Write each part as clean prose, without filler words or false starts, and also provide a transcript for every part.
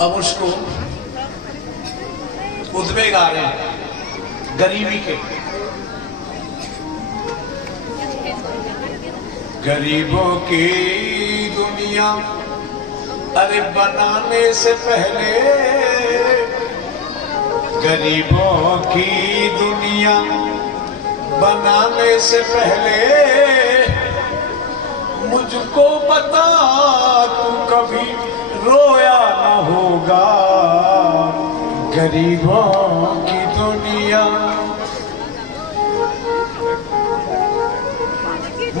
अब उसको उद्वेग आ रहे हैं गरीबी के। गरीबों की दुनिया अरे बनाने से पहले, गरीबों की दुनिया बनाने से पहले मुझको बता तू कभी रोया न होगा। गरीबों की दुनिया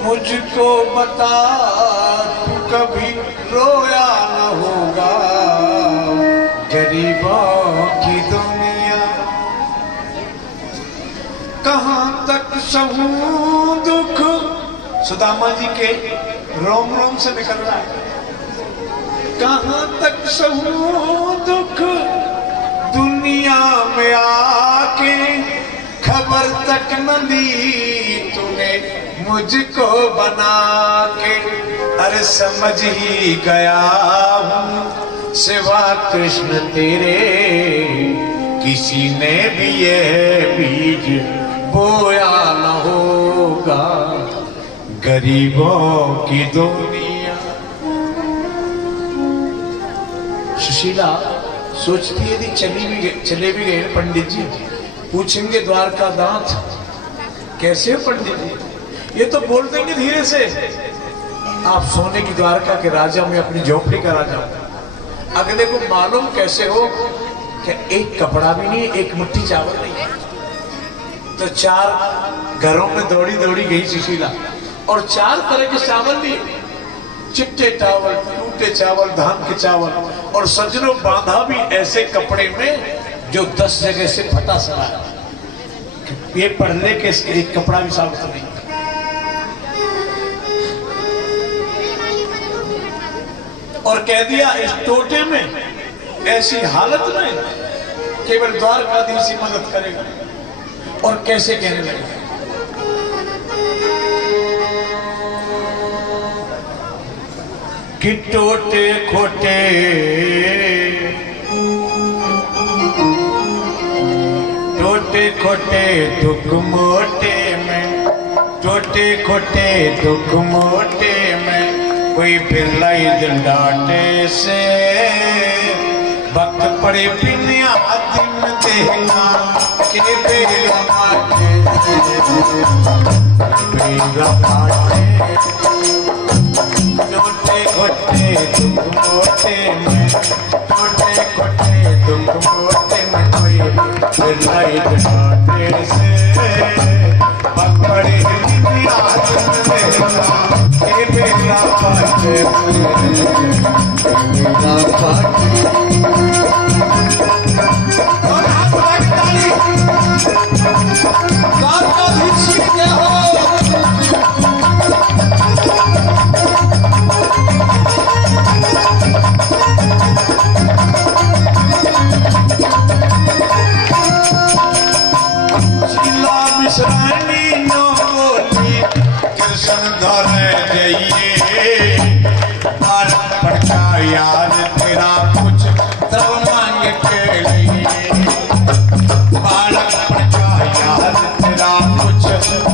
मुझको बता तू कभी रोया न होगा। गरीबों की दुनिया कहाँ तक सहूं दुख। सुदामा जी के रोम रोम से निकल रहा है। कहाँ तक सहूं दुख दुनिया में आके, खबर तक न ली तूने मुझको बना के। अरे समझ ही गया हूँ सिवा कृष्ण तेरे, किसी ने भी ये बीज बोया न होगा। गरीबों की दुनिया। सुशीला सोचती है यदि चले भी गए पंडित जी, पूछेंगे द्वारकादास कैसे हो पंडित जी, ये तो बोल देंगे धीरे से आप सोने की द्वारका के राजा में अपनी झोपड़ी का राजा। अगले को मालूम कैसे हो कि एक कपड़ा भी नहीं, एक मुट्ठी चावल नहीं। तो 4 घरों में दौड़ी दौड़ी गई सुशीला, और 4 तरह के चावल भी, चिट्टे चावल, टूटे चावल, धान के चावल, और सजनों बांधा भी ऐसे कपड़े में जो 10 जगह से फटा सड़ा है। ये पढ़ने के एक कपड़ा भी साफ नहीं। और कह दिया इस टोटे में ऐसी हालत में केवल द्वारकाधीश ही मदद करेगा। और कैसे कहने लगे, कि टोटे खोटे टोटे खोटे दुख मोटे में, टोटे खोटे दुख मोटे में कोई बिरलाई दिल डांटे से। वक्त पड़े पिनिया दिन देना के बेला माटे, बेला माटे। टोटे खोटे दुख मोटे में, टोटे खोटे दुख मोटे में कोई बिरलाई दिल डांटे से। वक्त पड़े पिनिया दिन देना के बेला माटे, बेला माटे। यार तेरा कुछ द्रव मांग के लिए, बालक बचा यार तेरा कुछ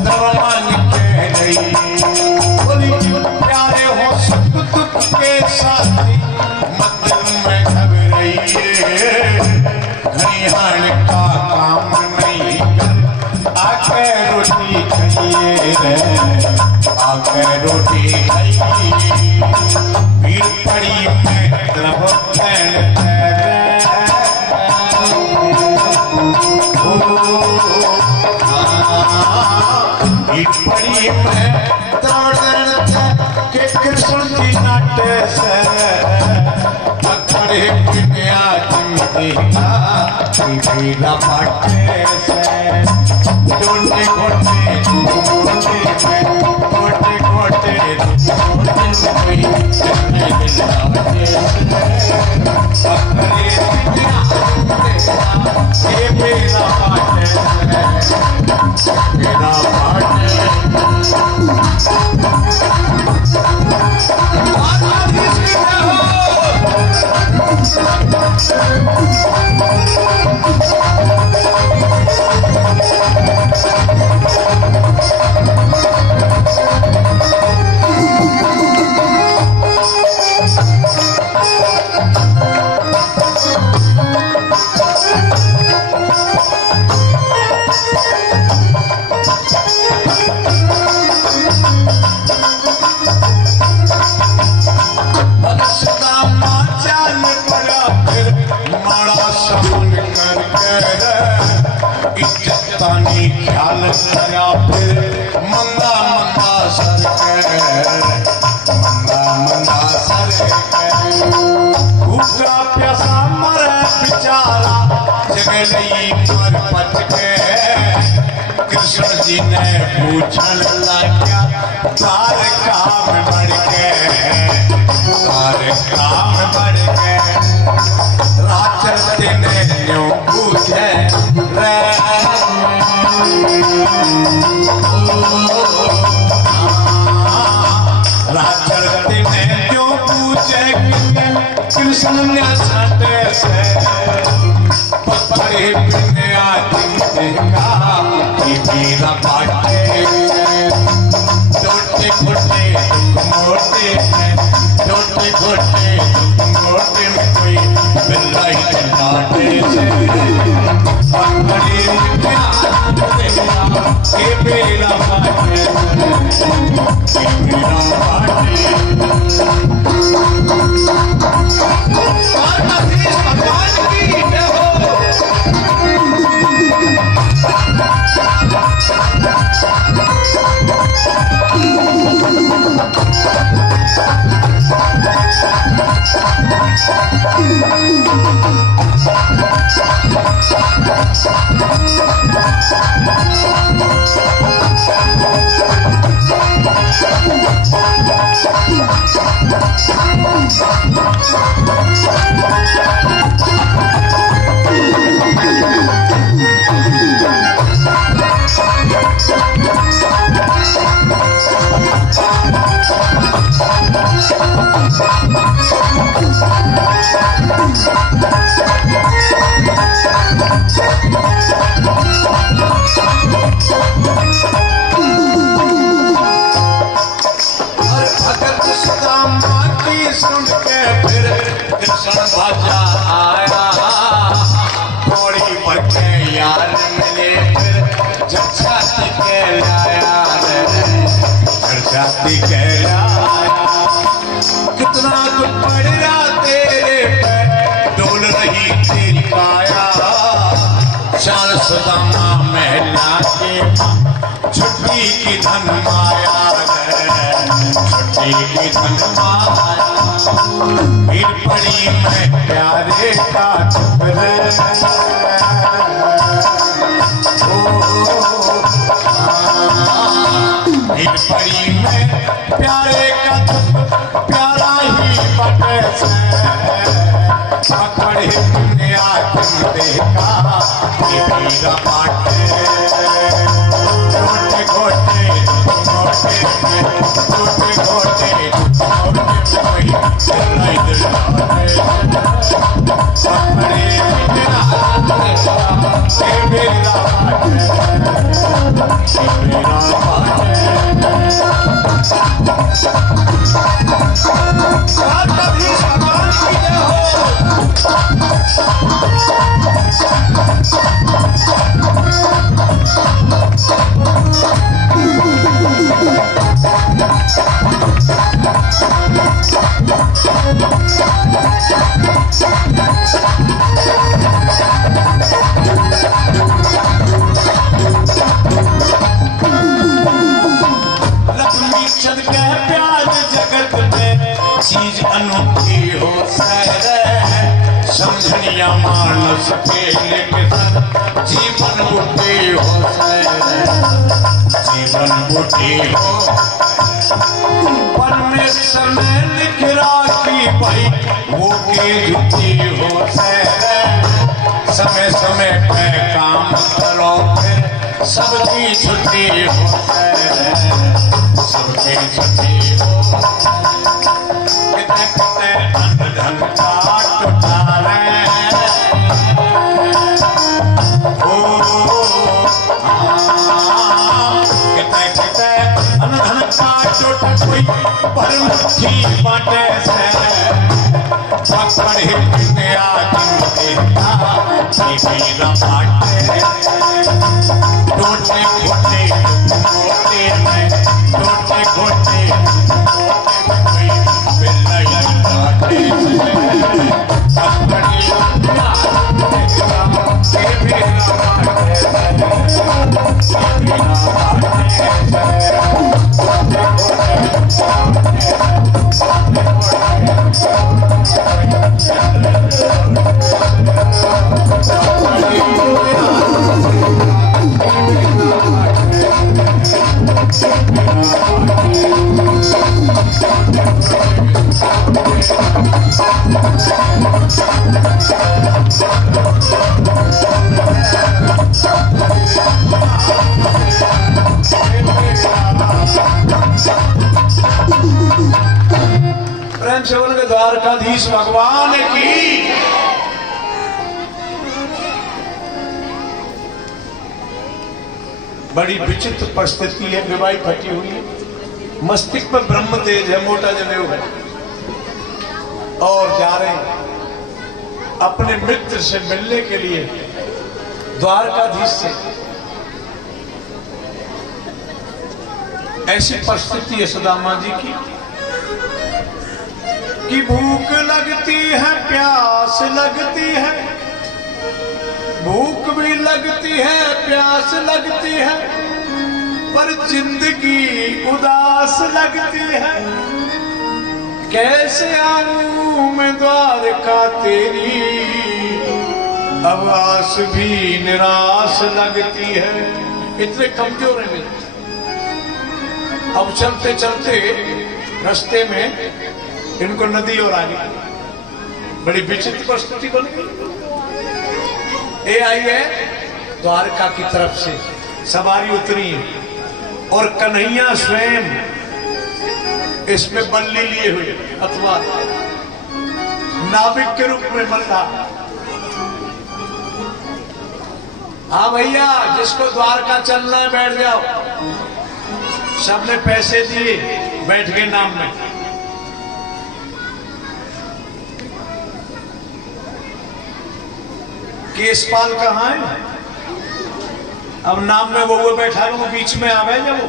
द्रव मांग के लिए। बोली प्यारे हो सुख दुख के साथी, मंदिर में घबराइए। घनिहार का काम नहीं कर, आके रोटी खाइए रे, आके रोटी खाइए। भीड़ पड़ी में द्रव फैल पड़ी में के कृष्ण जी नाट्य से पकड़े पिनिया जिंदगी पाटे से। टोटे खोटे कोटे कोटे प्यासा मर बेचारा जगह नहीं मर पच के कृष्ण जी ने पूछन लग्या तार काम बढ़ के तार काम बढ़ के राचर ने न्यों पूछे रे राचर ने न्यों पूछे कृष्ण ने छाटे से पपरे पिने आदि का मेरा बाटे टोटे खोटे मोटे टोटे खोटे मोटे में कोई बिल्लाई बाटे से पपरे के मेरा बाटे मेरा बाटे बाजा आया थोड़ी बच्चे यार मिले फिर छाती के लाया छाती के लाया कितना कुछ पड़ रहा तेरे पे डोल रही तेरी काया चाल सदामा महला के छुट्टी की धन माया छुट्टी की धन माया फिर पड़ी मैं प्यारे का टुकड़े फिर पड़ी मैं प्यारे का प्यारा ही बटे से पकड़े दुनिया तुम देखा मेरा बाटे घोटे घोटे घोटे घोटे चीज अनोखी हो समझनिया मानस के जीवन बूटी हो जीवन बूटी हो परमेश्वर ने लिख राखी भाई वो के जुटी हो समय समय पे काम करो फिर सबकी छुट्टी हो सबकी छुट्टी हो धन काट डाले कितने अनधन काट कोई पर मुट्ठी बाटे से पकड़ हिया मेरा बाटे टोटे घोटे घोटे में टोटे घोटे Thank you. की। बड़ी विचित्र परिस्थिति है, विवाही फटी हुई है, मस्तिष्क पर ब्रह्म तेज है, मोटा जनेऊ है, और जा रहे हैं अपने मित्र से मिलने के लिए द्वारकाधीश से। ऐसी परिस्थिति है सुदामा जी की कि भूख लगती है, प्यास लगती है, भूख भी लगती है, प्यास लगती है, पर जिंदगी उदास लगती है। कैसे आऊं मैं द्वारका तेरी, अब आस भी निराश लगती है। इतने कमजोर है मेरे। अब चलते चलते रास्ते में इनको नदी और आ गई, बड़ी विचित्र परिस्थिति बन गई। ये आई है द्वारका की तरफ से, सवारी उतरी है और कन्हैया स्वयं इसमें बल्ली लिए हुए अथवा नाविक के रूप में मल्ला। हाँ भैया, जिसको द्वारका चलना है बैठ जाओ। सबने पैसे दिए, बैठ गए नाम में। केसपाल कहाँ है? अब नाम में वो बैठा रहूं, बीच में आवे जब वो।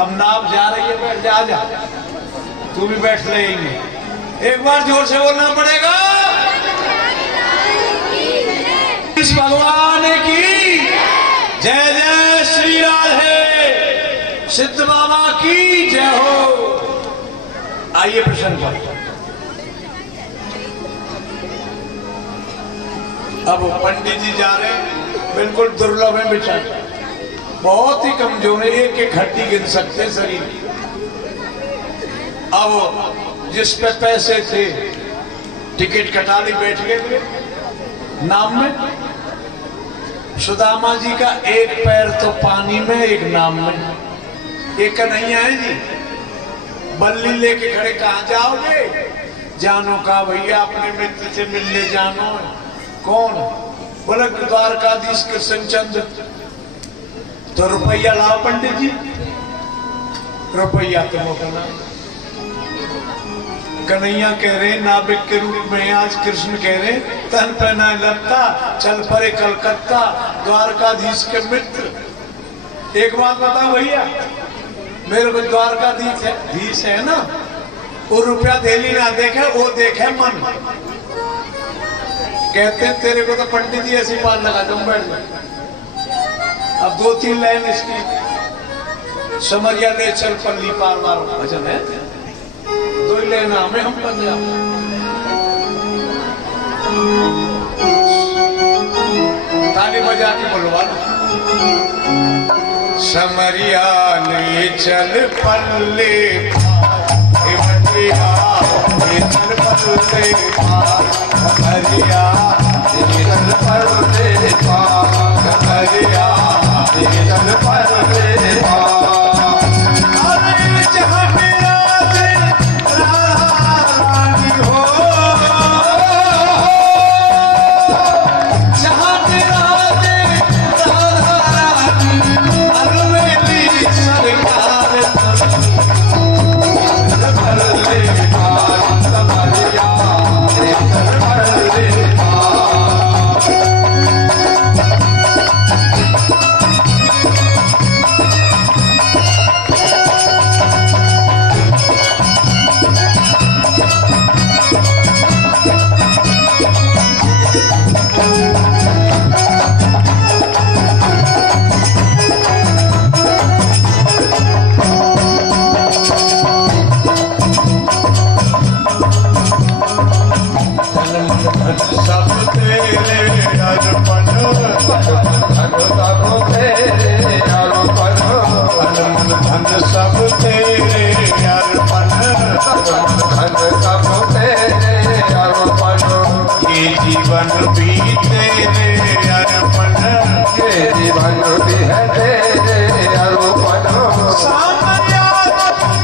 अब नाव जा रही है, बैठ जा, जा तू भी बैठ लेंगे। एक बार जोर से बोलना पड़ेगा, इस भगवान की जय जय श्री राधे, सिद्ध बाबा की जय हो। आइए प्रसन्न पर। अब पंडित जी जा रहे हैं, बिल्कुल दुर्लभ है बेचारे, बहुत ही कमजोर है, एक एक हड्डी गिन सकते शरीर। अब जिस पे पैसे थे टिकट कटा ली, बैठ गए नाम में। सुदामा जी का एक पैर तो पानी में, एक नाम में। एक कन्हैया है जी, बल्ली लेके खड़े, कहाँ जाओगे? जानो का भैया, अपने मित्र से मिलने जानो। कौन? बोले द्वारकाधीश कृष्णचंद्र। तो रुपया लाओ पंडित जी। रुपया तो मोटा। कन्हैया कह रहे नाविक के रूप में, आज कृष्ण कह रहे तन पहना लगता, चल परे कलकत्ता, द्वारकाधीश के मित्र। एक बात बताओ भैया, मेरे को द्वारकाधीश है ना, वो रुपया देली ना देखे, वो देखे मन। कहते तेरे को तो पंडित जी ऐसी बात लगा दूं, बैठ जा। अब दो तीन लाइन इसकी, समरिया ले चल पल्ली पार मारो, भजन है, दो ही लाइन हमें हम पंजाब। ताली बजा के बोलवा लो। समरिया ले चल पल्ले, समरिया ले चल पल्ले, समरिया ले चल पल्ले, समरिया ले चल पल्ले। अरे जहाँ मेरा रानी हो, जहाँ मेरा जीवन भी तेरे अर्पण, ये जीवन भी है तेरे अर्पण। सामरिया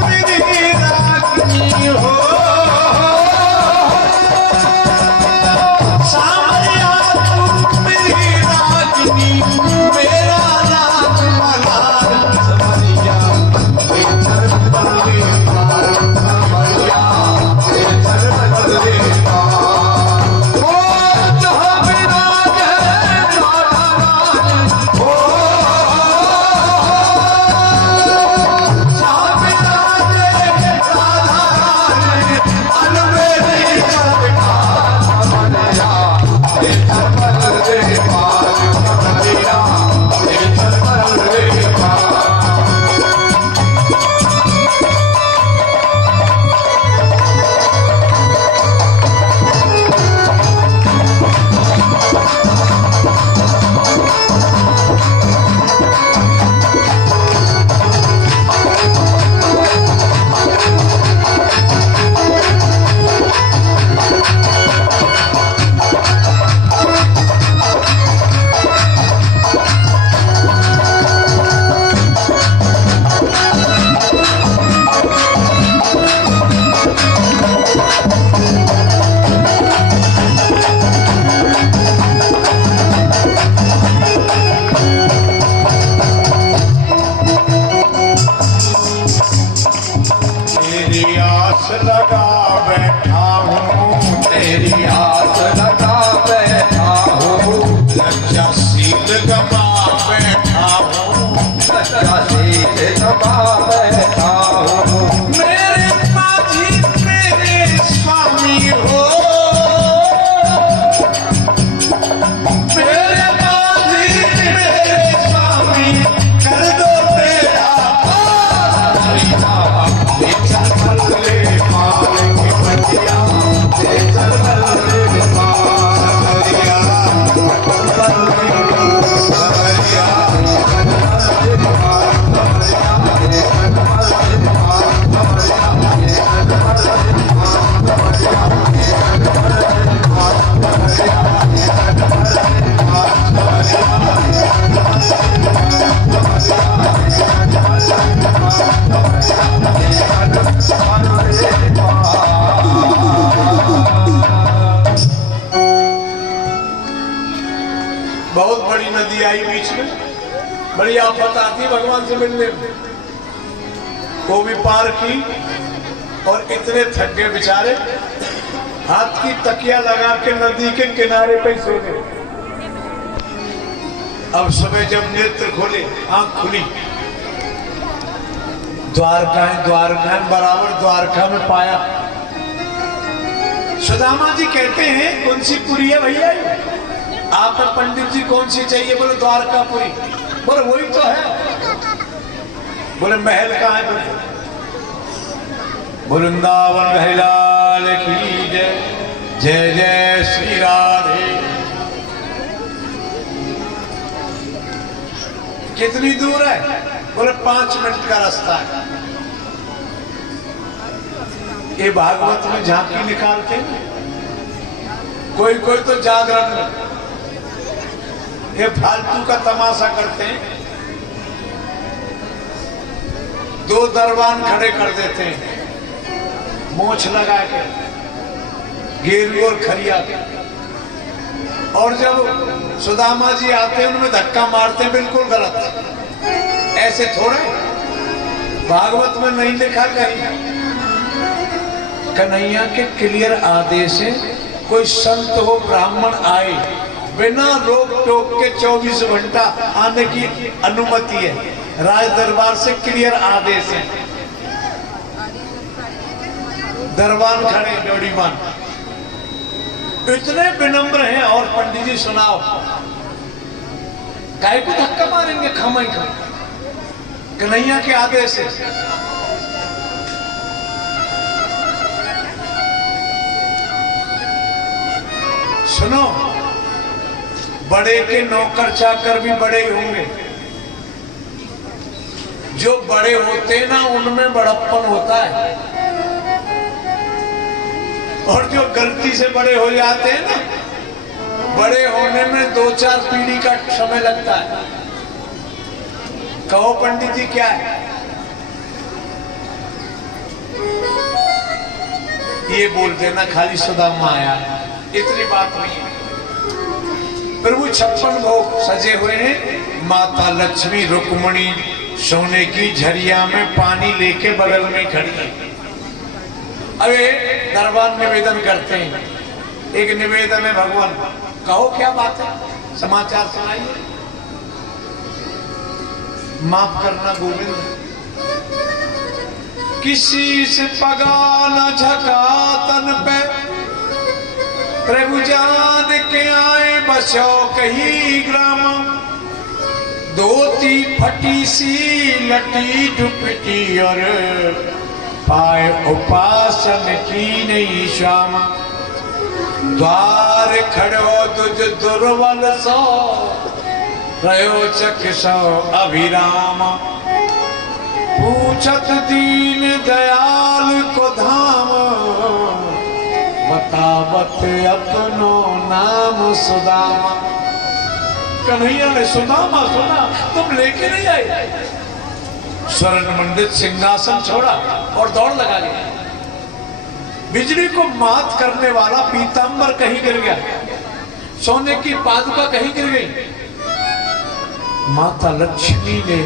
मेरी रानी हो, पास लगा बैठा हूँ, लज्जा सील गमा बैठा हूँ, लज्जा सील गमा बैठा हूँ। मेरे माझी मेरे स्वामी हो, मेरे माझी मेरे स्वामी, कर दो तेरा ले चल ले माल की बतिया, ले चल ले माल बहुत बड़ी नदी आई बीच में, बड़ी आफत आती भगवान से मिलने में, वो भी पार की और इतने थक गए बेचारे, हाथ की तकिया लगा के नदी के किनारे पे सो गए। अब सुबह जब नेत्र खोले, आंख खुली, द्वारका है बराबर द्वारका में पाया। सुदामा जी कहते हैं कौन सी पुरी है भैया आप पंडित जी, कौन सी चाहिए? बोले द्वारकापुरी। बोले वही तो है। बोले महल कहाँ है? बोले वृंदावन हरिलाल की जय, जय जय श्री राधे। कितनी दूर है? बोले 5 मिनट का रास्ता है। ये भागवत में झांकी निकालते हैं, कोई कोई तो जागरण में, ये फालतू का तमाशा करते हैं। 2 दरबान खड़े कर देते हैं, मोछ लगा के, गेरू और खरिया के, और जब सुदामा जी आते हैं उनमें धक्का मारते हैं। बिल्कुल गलत, ऐसे थोड़े, भागवत में नहीं लिखा कहीं। कन्हैया के क्लियर आदेश है, कोई संत हो ब्राह्मण आए, बिना रोक टोक के 24 घंटा आने की अनुमति है। राज दरबार से क्लियर आदेश है। दरबार खड़े डोडीमान इतने विनम्र हैं। और पंडित जी सुनाओ, काय को धक्का मारेंगे? खमाई खा, कन्हैया के आदेश है। सुनो, बड़े के नौकर चाकर भी बड़े होंगे। जो बड़े होते ना उनमें बड़प्पन होता है, और जो गलती से बड़े हो जाते हैं ना, बड़े होने में 2-4 पीढ़ी का समय लगता है। कहो पंडित जी क्या है? ये बोल देना खाली सुदामा आया, इतनी बात नहीं है। प्रभु 56 भोग सजे हुए हैं। माता लक्ष्मी रुक्मणी सोने की झरिया में पानी लेके बगल में खड़ी है। अबे दरबार निवेदन करते हैं। एक निवेदन है, भगवान कहो क्या बात है, समाचार सुनाइए। माफ करना गोविंद, किसी से पगा न झका तन पे, प्रभु जान के आए बसो कही ग्राम। धोती फटी सी लटी दुपटी और पाए उपासन की नहीं श्याम। द्वार खड़ो तुझ दुर्बल सो, रयो चक सो अभिराम। पूछत दीन दयाल को धाम, बतावत अपनो नाम सुदामा। कन्हैया ने सुदामा सुना, तुम लेके नहीं आए। स्वर्ण मंडित सिंहासन छोड़ा और दौड़ लगा लिया। बिजली को मात करने वाला पीतांबर कहीं गिर गया, सोने की पादुका कहीं गिर गई। माता लक्ष्मी ने,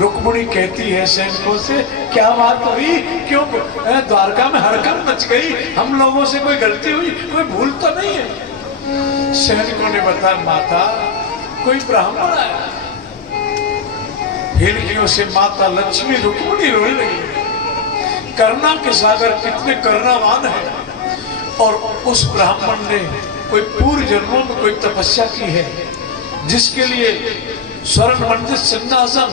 रुक्मणी कहती है सैनिकों से, क्या बात हुई? क्यों द्वारका में हड़कंप मच गई? हम लोगों से कोई गलती हुई? कोई भूल तो नहीं है? सैनिकों ने बताया माता कोई ब्राह्मण आया। हिरनियों से माता लक्ष्मी रुक्मिणी रोने लगी। करुणा के सागर कितने करुणावान है। और उस ब्राह्मण ने कोई पूर्व जन्मों में कोई तपस्या की है जिसके लिए स्वर्ण मंडित सिंहासन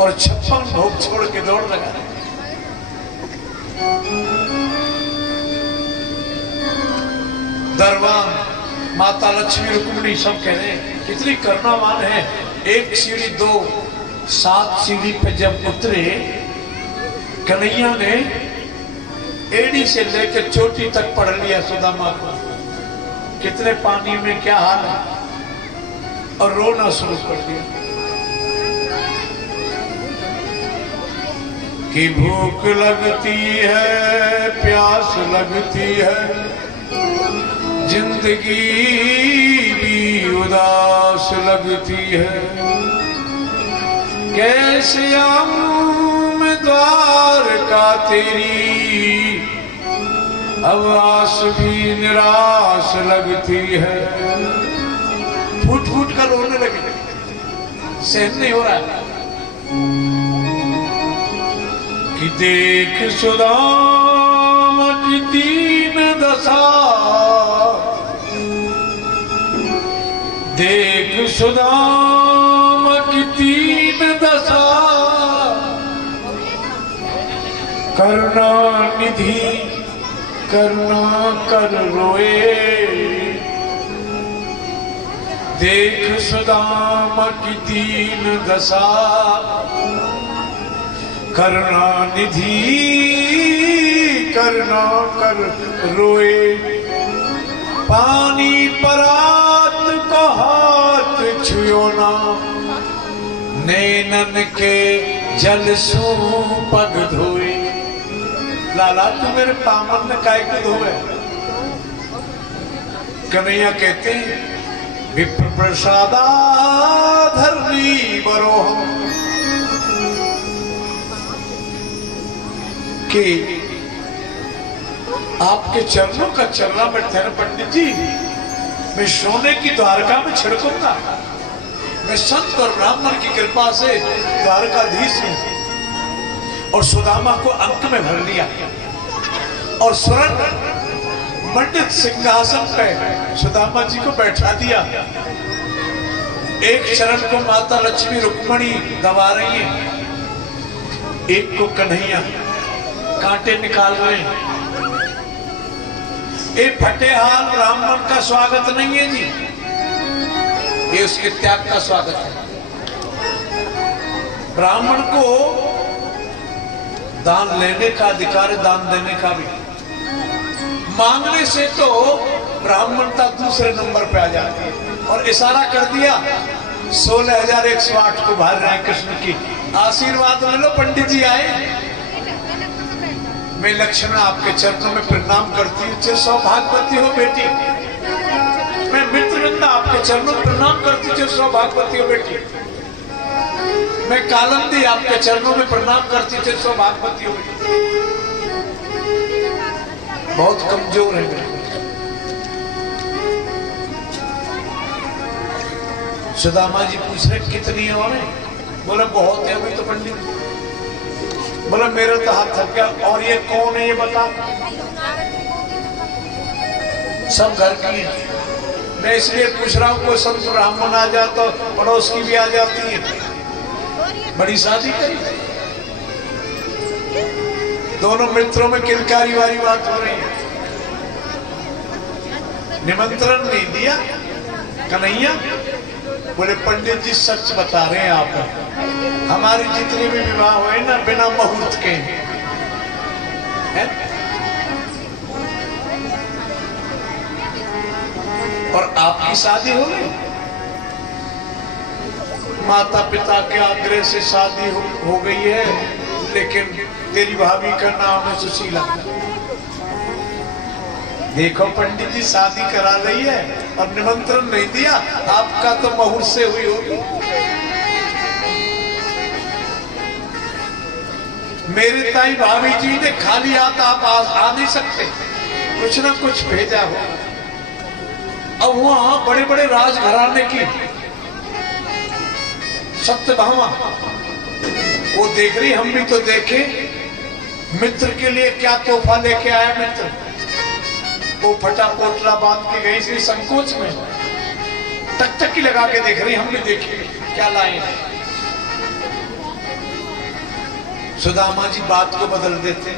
और 56 भोग छोड़ के दौड़ लगा। दरबार माता लक्ष्मी रुक्मिणी सब कह रहे हैं कितनी करुणावान है। एक सीढ़ी 2 7 सीढ़ी पे जब उतरे कन्हैया ने एड़ी से लेकर चोटी तक पढ़ लिया सुदामा को। कितने पानी में क्या हाल है और रोना शुरू कर दिया कि भूख लगती है प्यास लगती है जिंदगी भी उदास लगती है। कैसे आऊं मैं द्वारका तेरी अब आस भी निराश लगती है। फूट फूट कर रोने लगे। सहन नहीं हो रहा है कि देख सुदामा की दीन दशा देख सुदामा की दीन दशा करुणा निधि करुणा कर रोए। देख सुदामा की दीन दशा करुणा निधि करुणा कर रोए। पानी परात को हाथ छुयो ना नैनन के जल सू पग धोए। लाला तू मेरे पामन में काय को धोए। कन्हैया कहते विप्र प्रसादा धरनी बरोह कि आपके चरणों का चलना बैठे ना पंडित जी। मैं सोने की द्वारका में छिड़कूंगा। मैं संत और ब्राह्मण की कृपा से द्वारकाधीश हूं। और सुदामा को अंक में भर लिया और स्वर्ण मंडित सिंहासन पे सुदामा जी को बैठा दिया। एक चरण को माता लक्ष्मी रुक्मिणी दबा रही है, एक को कन्हैया कांटे निकाल रहे हैं। एक फटेहाल ब्राह्मण का स्वागत नहीं है जी, ये उसके त्याग का स्वागत है। ब्राह्मण को दान लेने का अधिकार है, दान देने का भी। मांगने से तो ब्राह्मणता दूसरे नंबर पे आ जाती है। और इशारा कर दिया 16,108 को भर रहे हैं कृष्ण की। आशीर्वाद ले लो पंडित जी आए। मैं लक्ष्मण आपके चरणों में प्रणाम करती हूँ, सौभाग्यवती हो बेटी। मैं मित्रवृंदा आपके चरणों में प्रणाम करती हूँ, सौभाग्यवती हो बेटी। मैं कालंदी आपके चरणों में प्रणाम करती थी, सौभाग्यवती हो बेटी। बहुत कमजोर है। सुदामा जी पूछ रहे कितनी और है? बोला बहुत है अभी तो पंडित। बोला मेरा तो हाथ थक गया। और ये कौन है ये बता? सब घर की है। मैं इसलिए पूछ रहा हूँ, कोई संत ब्राह्मण आ जाए तो पड़ोस की भी आ जाती है। बड़ी शादी करी, दोनों मित्रों में किलकारी वाली बात हो रही है। निमंत्रण नहीं दिया कन्हैया। बोले पंडित जी सच बता रहे हैं आप, हमारी जितनी भी विवाह हुए ना बिना मुहूर्त के हैं। और आपकी शादी हो गई, माता पिता के आग्रह से शादी हो गई है, लेकिन तेरी भाभी का नाम है सुशीला। देखो पंडित जी शादी करा रही है और निमंत्रण नहीं दिया। आपका तो मुहूर्त से हुई होगी। मेरे ताई भाभी जी ने खाली हाथ आप आ नहीं सकते, कुछ ना कुछ भेजा हो। अब वहां बड़े बड़े राजघराने की सत्यभामा वो देख रही, हम भी तो देखे मित्र के लिए क्या तोहफा लेके आया मित्र। वो फटा पोटला बांध के गई थी संकोच में, टकटकी लगा के देख रही, हम भी देखे क्या लाए। सुदामा जी बात को बदल देते।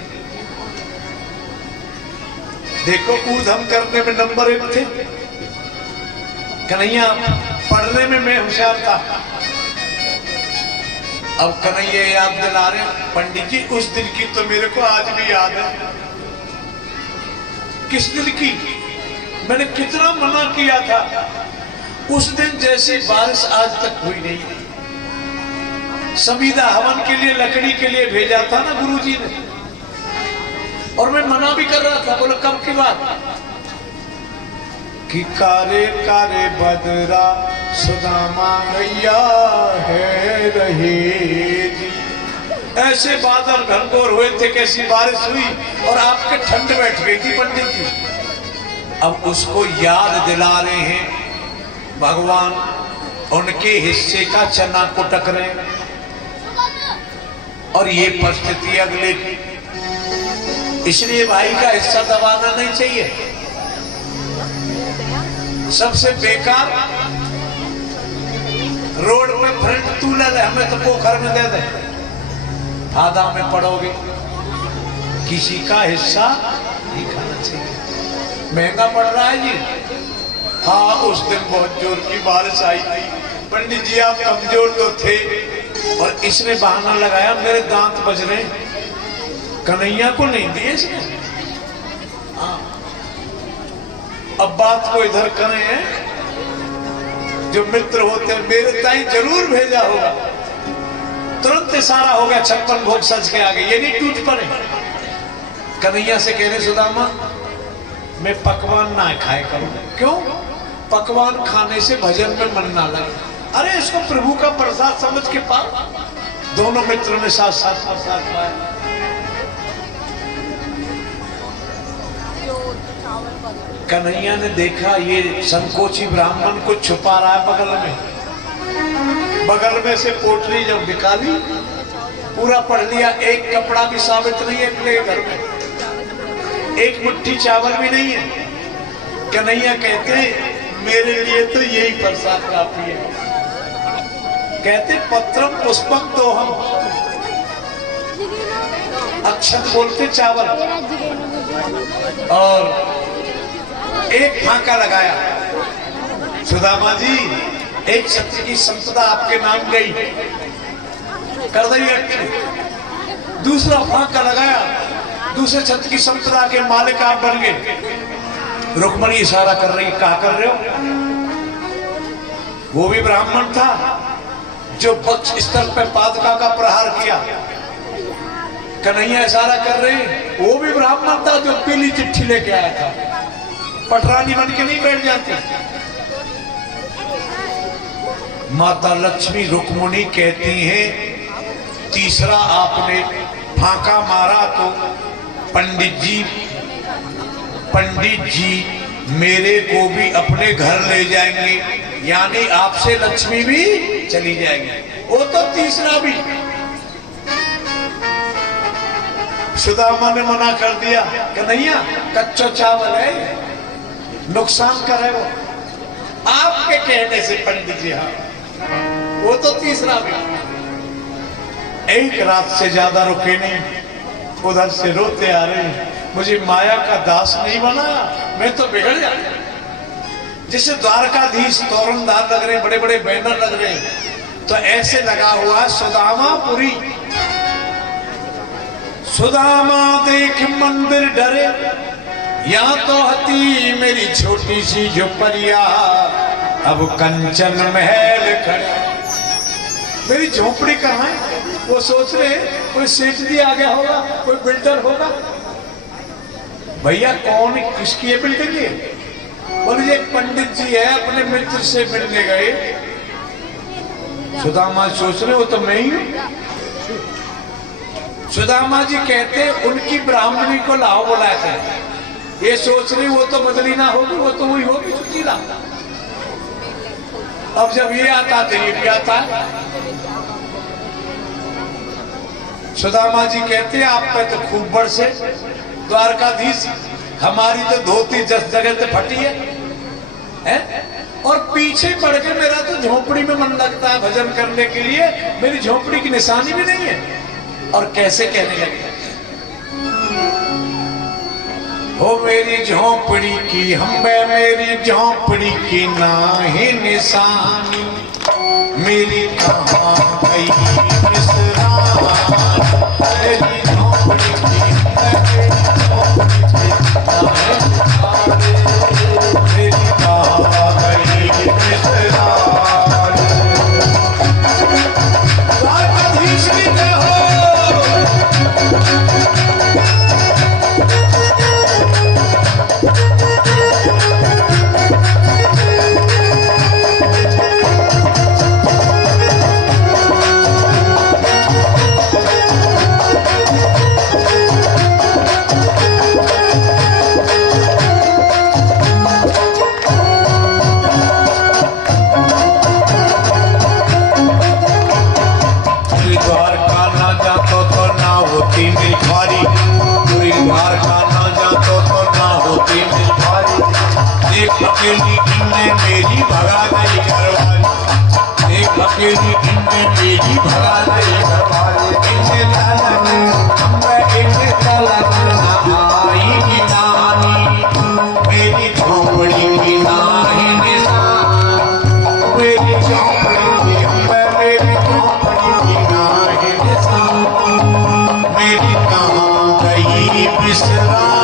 देखो ऊधम करने में नंबर 1 थे, कन्हैया पढ़ने में मैं होशियार था। अब कन्हैया याद दिला रहे, पंडित जी उस दिन की तो मेरे को आज भी याद है। किस दिन की? मैंने कितना मना किया था। उस दिन जैसी बारिश आज तक हुई नहीं। समीदा हवन के लिए लकड़ी के लिए भेजा था ना गुरुजी ने, और मैं मना भी कर रहा था। बोला कब की बात? कि कारे कारे बदरा सुदामा गैया है रहे जी। ऐसे बादल घनघोर हुए थे, कैसी बारिश हुई और आपके ठंड बैठ गई थी पंडित जी। अब उसको याद दिला रहे हैं भगवान, उनके हिस्से का चना कुटक रहे हैं। और ये परिस्थिति अगले की, इसलिए भाई का हिस्सा दबाना नहीं चाहिए। सबसे बेकार रोड में फ्रंट तू ले ले, हमें तो पोखर में दे दे, आधा में पड़ोगे। किसी का हिस्सा नहीं खाना चाहिए, महंगा पड़ रहा है जी। हाँ उस दिन बहुत जोर की बारिश आई थी पंडित जी, आप कमजोर तो थे, और इसने बहाना लगाया मेरे दांत बज रहे, कन्हैया को नहीं दिए इसने। हाँ अब बात को इधर करें हैं, जो मित्र होते हैं मेरे ताई जरूर भेजा होगा, तुरंत इशारा हो गया 56 भोग सज के आगे, ये नहीं टूट पड़े। कन्हैया से कह रहे सुदामा मैं पकवान ना खाए करूं। क्यों? पकवान खाने से भजन में मन ना लगे। अरे इसको प्रभु का प्रसाद समझ के पाओ। दोनों मित्रों ने साथ साथ प्रसाद पाया। कन्हैया ने देखा ये संकोची ब्राह्मण को छुपा रहा है बगल में से पोटली जब निकाली, पूरा पढ़ लिया, एक कपड़ा भी साबित नहीं है अपने घर में, एक मुट्ठी चावल भी नहीं है। कन्हैया कहते मेरे लिए तो यही प्रसाद काफी है। कहते पत्रम पुष्पक तो हम, अक्षत बोलते चावल, और एक फांका लगाया। सुदामा जी एक सत्य की संपदा आपके नाम गई, कर दीजिए। दूसरा फांका लगाया, दूसरे छत्र की संपदा के मालिक आप बन गए। रुक्मणी इशारा कर रही, कहा कर रहे हो? वो भी ब्राह्मण था जो पक्ष स्थल पे पादुका का प्रहार किया। कन्हैया इशारा कर रहे, वो भी ब्राह्मण था जो पीली चिट्ठी लेके आया था। पटरानी बन के नहीं बैठ जाती। माता लक्ष्मी रुक्मिणी कहती हैं तीसरा आपने फांका मारा तो पंडित जी मेरे को भी अपने घर ले जाएंगे, यानी आपसे लक्ष्मी भी चली जाएगी। वो तो तीसरा भी। सुदामा ने मना कर दिया, कन्हैया कच्चा चावल है, नुकसान करे वो। आपके कहने से पंडित जी, हाँ वो तो तीसरा भी। एक रात से ज्यादा रुके नहीं, उधर से रोते आ रहे, मुझे माया का दास नहीं बनाया, मैं तो बिगड़ जाऊंगा। जिसे द्वारकाधीश तोरणदार लग रहे, बड़े बड़े बैनर लग रहे, तो ऐसे लगा हुआ सुदामापुरी। सुदामा देख मंदिर डरे, यहाँ तो हती मेरी छोटी सी झोपड़िया, अब कंचन महल खड़े। मेरी झोपड़ी कहाँ है? वो सोच रहे कोई सेठ जी आ गया होगा, कोई बिल्डर होगा। भैया कौन, किसकी है बिल्डिंग ये? बोले एक पंडित जी है, अपने मित्र से मिलने गए। सुदामा सोच रहे वो तो मैं ही हूं। सुदामा जी कहते उनकी ब्राह्मणी को लाओ बुलाए थे। ये सोच रही वो तो बदली ना होगी, वो तो वही होगी मिला। अब जब ये आता तो ये भी आता। सुदामा जी कहते हैं आप पे तो खूब बरसे द्वारकाधीश, हमारी तो धोती 10 जगह से फटी है? और पीछे पड़ के मेरा तो झोपड़ी में मन लगता है भजन करने के लिए, मेरी झोपड़ी की निशानी भी नहीं है। और कैसे कहने लगे, हो मेरी झोपड़ी की हम्बे, मेरी झोपड़ी की नाही निशानी, मेरी कहाँ गई विसरानी, मेरी झोपड़ी की मेरी कहाँ गई विसरानी। द्वारकाधीश की जय हो। अकेली इनने मेरी भगा गई घरवाली, एक अकेली इनने मेरी भगा गई घरवाली, इनने तलन ना आएगी नानी, मेरी झोपड़ी की नाही निशान, मेरी झोपड़ी की मेरी झोपड़ी की नाही निशान, मेरी कहाँ गई विसरानी।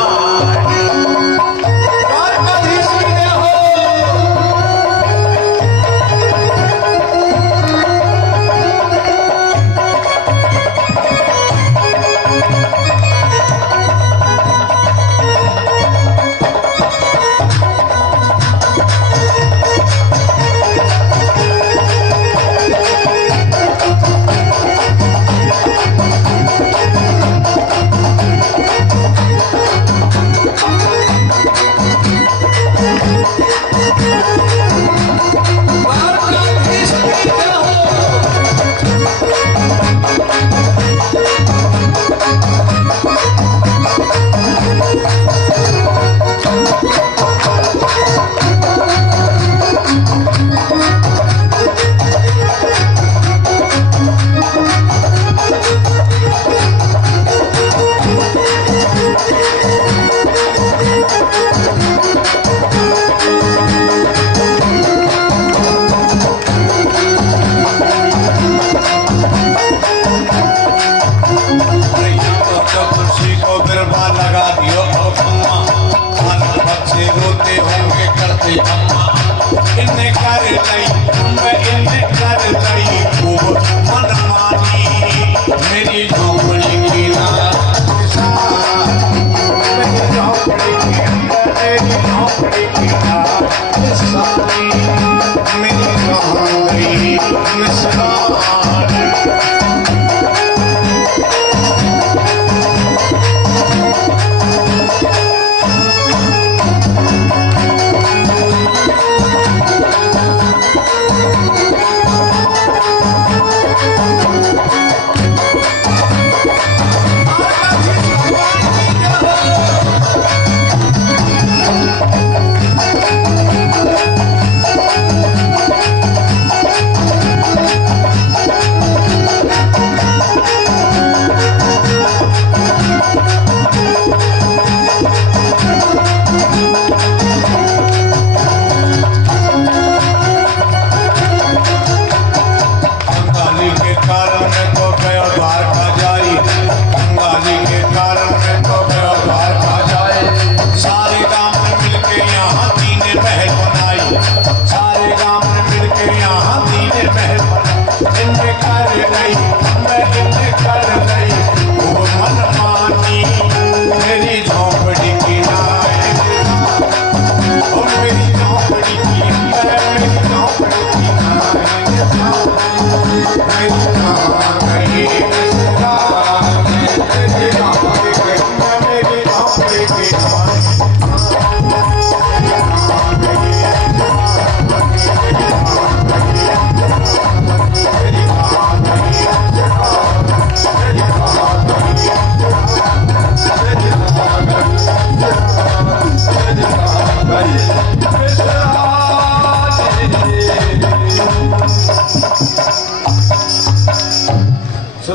Thank you.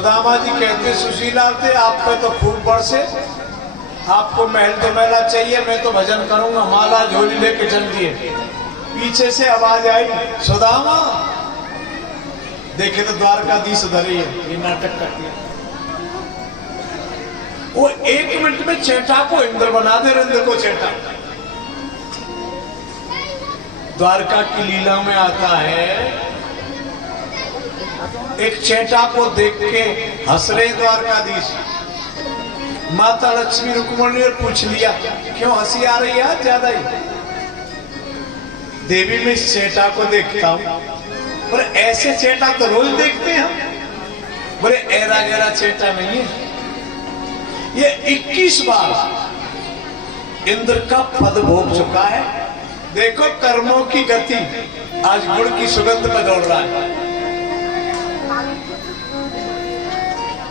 सुदामा जी कहते सुशीला थे आप पे तो खूब बरसे, आपको महल तो महला चाहिए, मैं तो भजन करूंगा, माला झोली लेके चल दिए। पीछे से आवाज आई सुदामा, देखे तो द्वारकाधीश उधर ही है, ये नाटक करती है। वो 1 मिनट में चेटा को इंद्र बना दे, इंद्र को चेटा। द्वारका की लीला में आता है एक चेटा को देख के हंस रहे द्वारकाधीश। माता लक्ष्मी रुक्मणी ने पूछ लिया क्यों हंसी आ रही है ज्यादा ही? देवी में इस चेटा को देखता हूं, पर ऐसे चेटा तो रोज देखते हैं हम, बड़े ऐरा गहरा चेटा नहीं है। ये 21 बार इंद्र का पद भोग चुका है। देखो कर्मों की गति, आज गुड़ की सुगंध में दौड़ रहा है।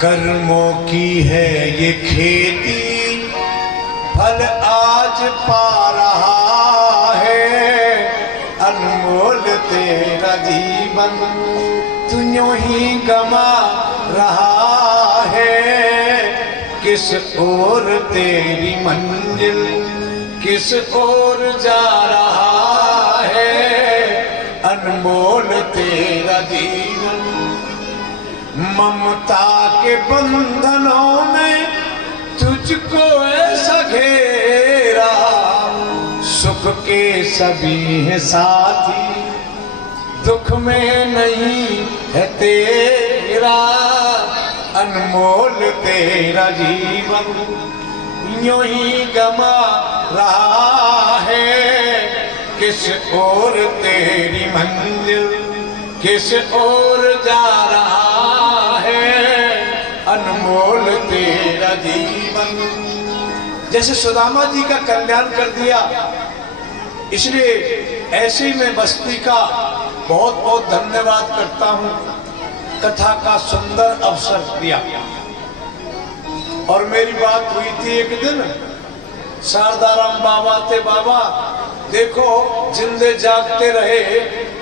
कर्मों की है ये खेती, फल आज पा रहा है, अनमोल तेरा जीवन तू यूं ही गमा रहा है। किस ओर तेरी मंजिल, किस ओर जा रहा है, अनमोल तेरा जीवन। ममता के बंधनों में तुझको ऐसा घेरा, सुख के सभी है साथी, दुख में नहीं है तेरा, अनमोल तेरा जीवन यूं ही गमा रहा है। किस ओर तेरी मंजिल, किस ओर जा रहा है, अनमोल तेरा जीवन। जैसे सुदामा जी का कल्याण कर दिया, इसलिए ऐसे ही मैं बस्ती का बहुत बहुत धन्यवाद करता हूं, कथा का सुंदर अवसर दिया। और मेरी बात हुई थी एक दिन, शारदाराम बाबा थे, बाबा देखो जिंदे जागते रहे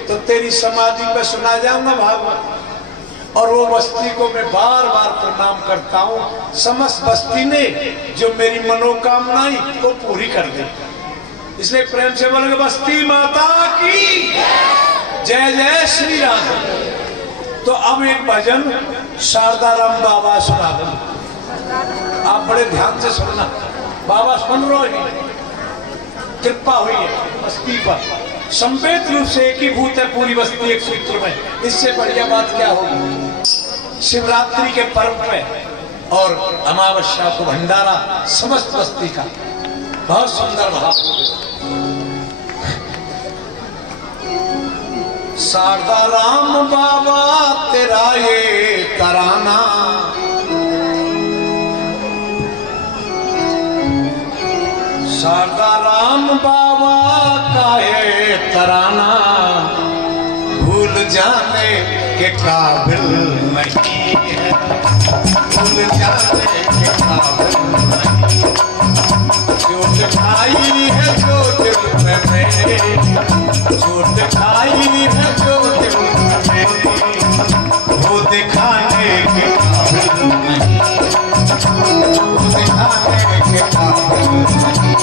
तो तेरी समाधि पे सुना जाऊंगा भागवत। और वो बस्ती को मैं बार बार प्रणाम करता हूँ, समस्त बस्ती ने जो मेरी मनोकामनाएं को पूरी कर दी। इसलिए प्रेम से बोलेंगे बस्ती माता की जय, जय श्री राम। तो अब एक भजन शारदाराम बाबा सुना दो, आप बड़े ध्यान से सुनना। बाबा सुन रहे हैं, कृपा हुई है बस्ती पर, संपेत रूप से एकीभूत है पूरी बस्ती एक सूत्र में। इससे बढ़िया बात क्या होगी? शिवरात्रि के पर्व पे और अमावस्या को भंडारा समस्त बस्ती का, बहुत सुंदर भाव। शारदाराम बाबा तेरा ये तराना, शारदाराम बाबा का ये तराना, भूल जाने के काबिल नहीं है, भूल जाने के काबिल नहीं। चोट खाई है जो दिल में मेरे, चोट खाई है जो दिल में मेरे, वो दिखाने के काबिल नहीं, वो दिखाने के काबिल नहीं।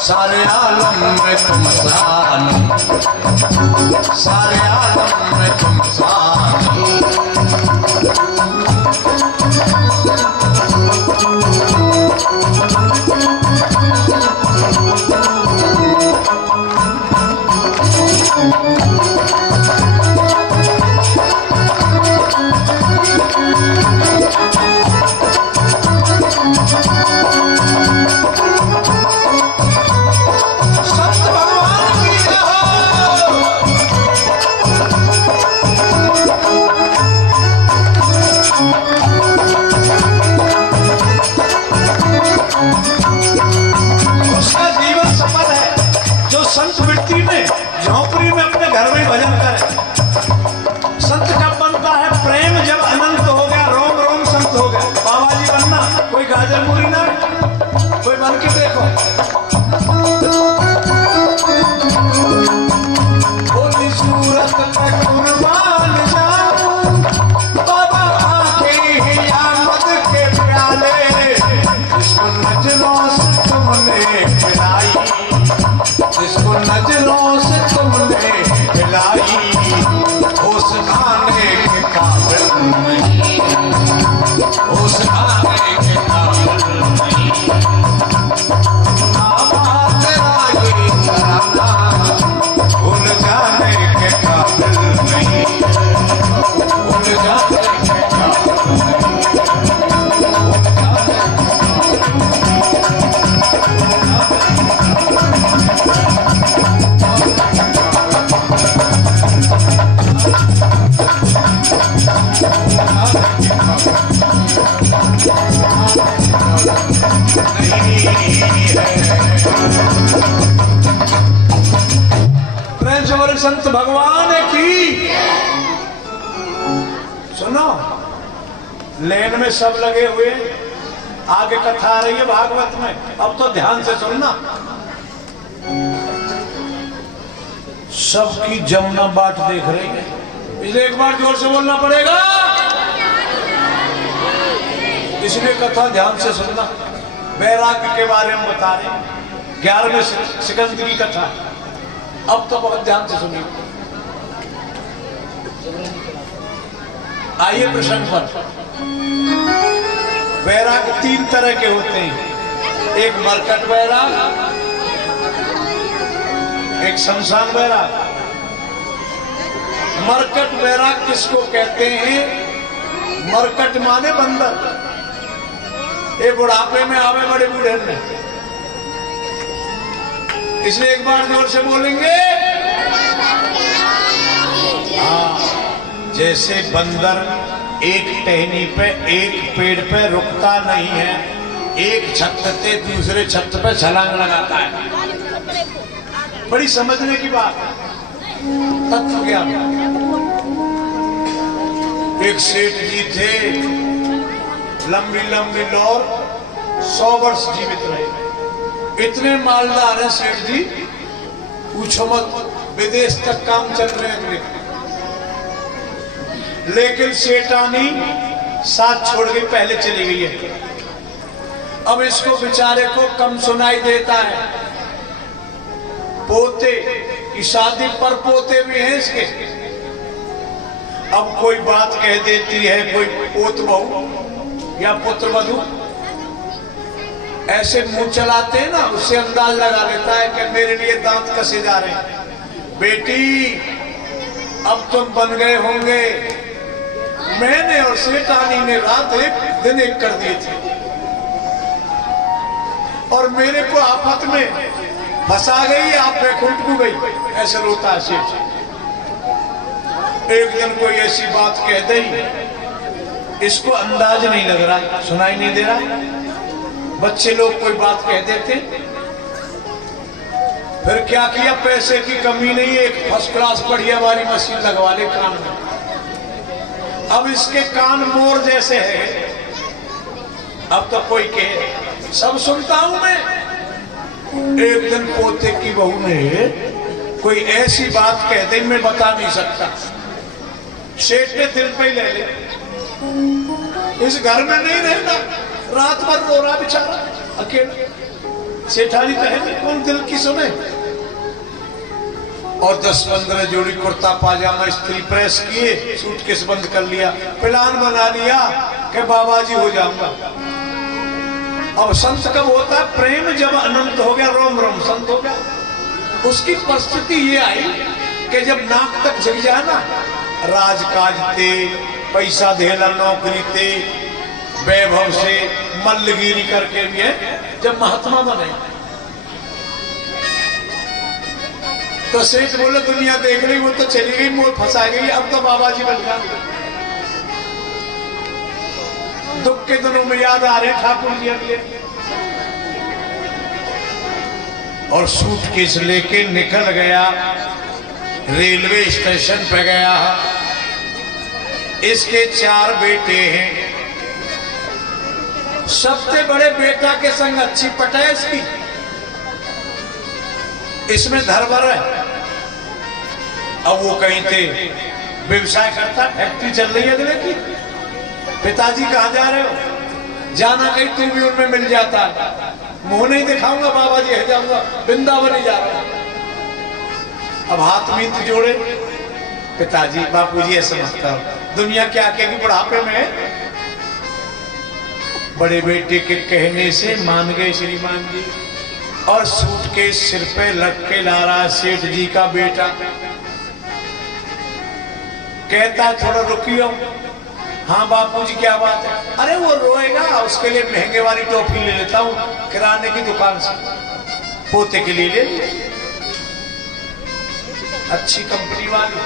सारे आलम में तुम सानी, सारे आलम में तुम सानी। भाई उस गाने के काबिल नहीं, उस गाने के काबिल नहीं। बाबा तेरा ये तराना उन जाने के काबिल नहीं, उन जाने के काबिल नहीं। संत भगवान की सुनो, लेन में सब लगे हुए, आगे कथा आ रही है भागवत में, अब तो ध्यान से सुनना। सबकी जमुना बाट देख रही है, इसलिए एक बार जोर से बोलना पड़ेगा, इसलिए कथा ध्यान से सुनना। वैराग्य के बारे में बता रहे, 11वें सिकंद की कथा, अब तो बहुत ध्यान से सुनिए। आइए प्रसंग पर। वैराग 3 तरह के होते हैं, एक मरकट वैराग, एक शमशान वैराग। मरकट वैराग किसको कहते हैं? मरकट माने बंदर, ये बुढ़ापे में आवे बड़े बूढ़े में, इसलिए एक बार जोर से बोलेंगे। हाँ, जैसे बंदर एक टहनी पे, एक पेड़ पे रुकता नहीं है, एक छत से दूसरे छत पे छलांग लगाता है। बड़ी समझने की बात है, तत्व ज्ञान। एक सेठ जी थे, लंबी लंबी लौर, 100 वर्ष जीवित रहे। इतने मालदार है सेठ जी, पूछो मत, विदेश तक काम चल रहे हैं। लेकिन सेठानी साथ छोड़ के पहले चली गई है। अब इसको बेचारे को कम सुनाई देता है। पोते की शादी पर पोते भी हैं इसके। अब कोई बात कह देती है कोई पोत बहू या पुत्र वधू, ऐसे मुंह चलाते हैं ना, उससे अंदाज लगा लेता है कि मेरे लिए दांत कसे जा रहे हैं। बेटी अब तुम बन गए होंगे, मैंने और सेठानी ने रात एक दिन एक कर दिए थे और मेरे को आफत में फंसा गई, आप पे खुटकू गई, ऐसे रोता है सेठ। एक दिन कोई ऐसी बात कह दी, इसको अंदाज नहीं लग रहा, सुनाई नहीं दे रहा। बच्चे लोग कोई बात कह देते, फिर क्या किया, पैसे की कमी नहीं, एक फर्स्ट क्लास बढ़िया वाली मशीन लगवा ले कान में। अब इसके कान मोर जैसे है, अब तो कोई कहे सब सुनता हूं मैं। एक दिन पोते की बहू ने कोई ऐसी बात कह दी, मैं बता नहीं सकता। सेठ ने दिल पे ले ले, इस घर में नहीं रहना, रात भर रो रहा बेचारा अकेला। सेठानी कहे कौन दिल की सुने। और 10-15 जोड़ी कुर्ता पाजामा स्त्री प्रेस किए, सूटकेस बंद कर लिया, प्लान बना लिया कि बाबा जी हो जाऊंगा। अब संत कब होता है? प्रेम जब अनंत हो गया, रोम रोम संत हो गया। उसकी परिस्थिति ये आई कि जब नाक तक जग जाए ना, राजकाज थे, पैसा धेला, नौकरी थे, वैभव से मल्लगिरी करके भी है, जब महात्मा बने तो सेठ बोले दुनिया देख रही, वो तो चली गई, मोह फंसा गई, अब तो बाबा जी बन गए। दुख के दिनों में याद आ रहे ठाकुर जी अगले, और सूटकेस लेके निकल गया, रेलवे स्टेशन पे गया। इसके 4 बेटे हैं, सबसे बड़े बेटा के संग अच्छी पटाए इसकी, इसमें धरभर है। अब वो कहीं थे व्यवसाय करता, फैक्ट्री चल रही है अगले की। पिताजी कहाँ जा रहे हो? जाना कहीं, तू भी उनमें मिल जाता। मुंह नहीं दिखाऊंगा, बाबा जी है जाऊंगा, वृंदावन ही जा रहा। अब हाथ मीत जोड़े, पिताजी बापूजी ऐसा मत करो, दुनिया क्या कहेगी बुढ़ापे में। बड़े बेटे के कहने से मान गए श्रीमान जी और सूटकेस सिर पे लग के ला रहा सेठ जी का बेटा। कहता थोड़ा रुकियो। हाँ बापूजी क्या बात है? अरे वो रोएगा, उसके लिए महंगे वाली टोपी ले लेता हूँ किराने की दुकान से, पोते के लिए ले ली अच्छी कंपनी वाली।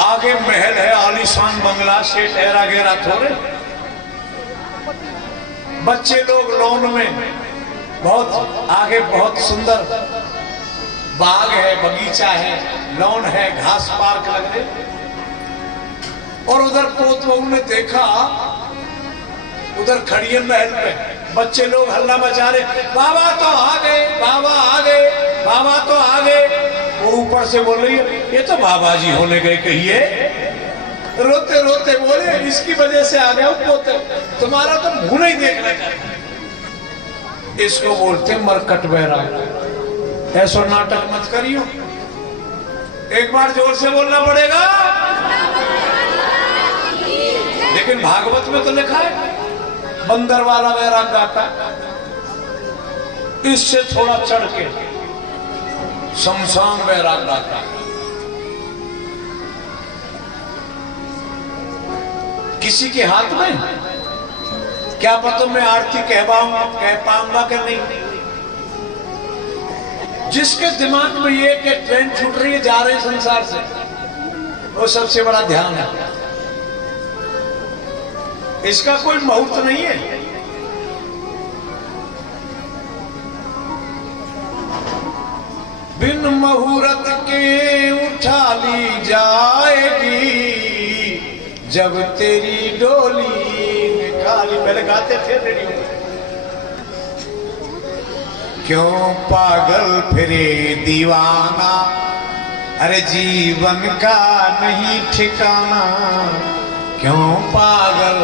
आगे महल है, आलीशान बंगला, सेठ एरा गेरा थोड़े। बच्चे लोग लॉन में, बहुत आगे बहुत सुंदर बाग है, बगीचा है, लॉन है, घास पार्क लग रहे। और उधर पोत बहू ने देखा, उधर खड़ी है महल में, बच्चे लोग हल्ला मचा रहे, बाबा तो आ गए, बाबा आ गए, बाबा तो आ गए। वो ऊपर से बोल रही है, ये तो बाबा जी होने गए कहिए। रोते रोते बोले, इसकी वजह से आ गया पोते, तुम्हारा तो मुंह नहीं देखना चाहता। इसको बोलते मरकट बहरा। ऐसा नाटक मत करियो, एक बार जोर से बोलना पड़ेगा। लेकिन भागवत में तो लिखा है बंदर वाला वैराग गाता है, इससे थोड़ा चढ़ के शमशान वैराग गाता है। किसी के हाथ में क्या पता मैं आरती कह पाऊंगा कि नहीं। जिसके दिमाग में ये कि ट्रेन छूट रही है, जा रहे हैं संसार से, वो सबसे बड़ा ध्यान है। इसका कोई मुहूर्त नहीं है। बिन मुहूर्त के उठा ली जाएगी, जब तेरी डोली निकाली। पहले गाते थे रेडियो। क्यों पागल फिरे दीवाना, अरे जीवन का नहीं ठिकाना। क्यों पागल